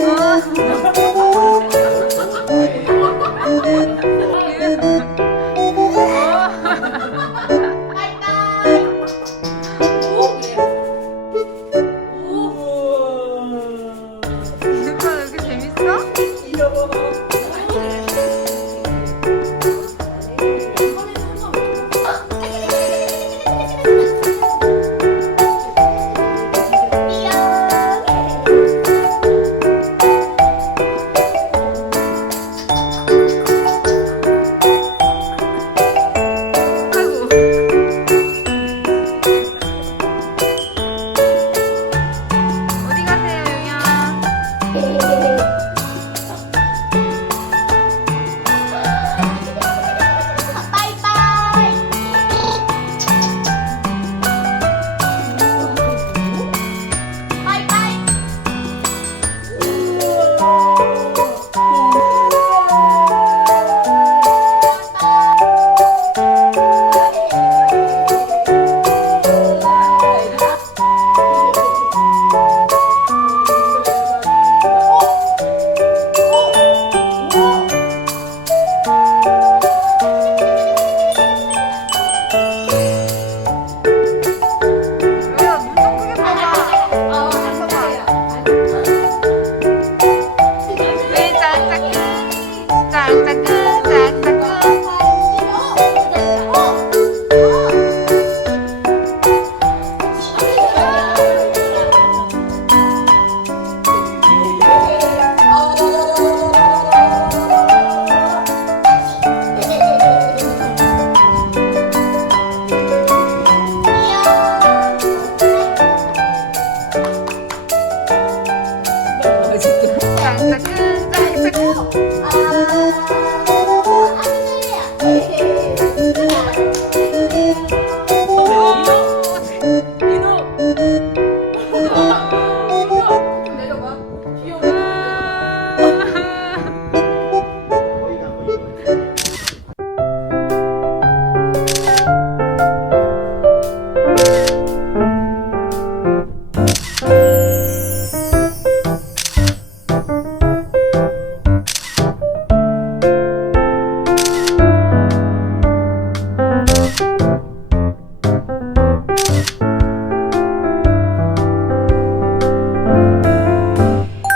呜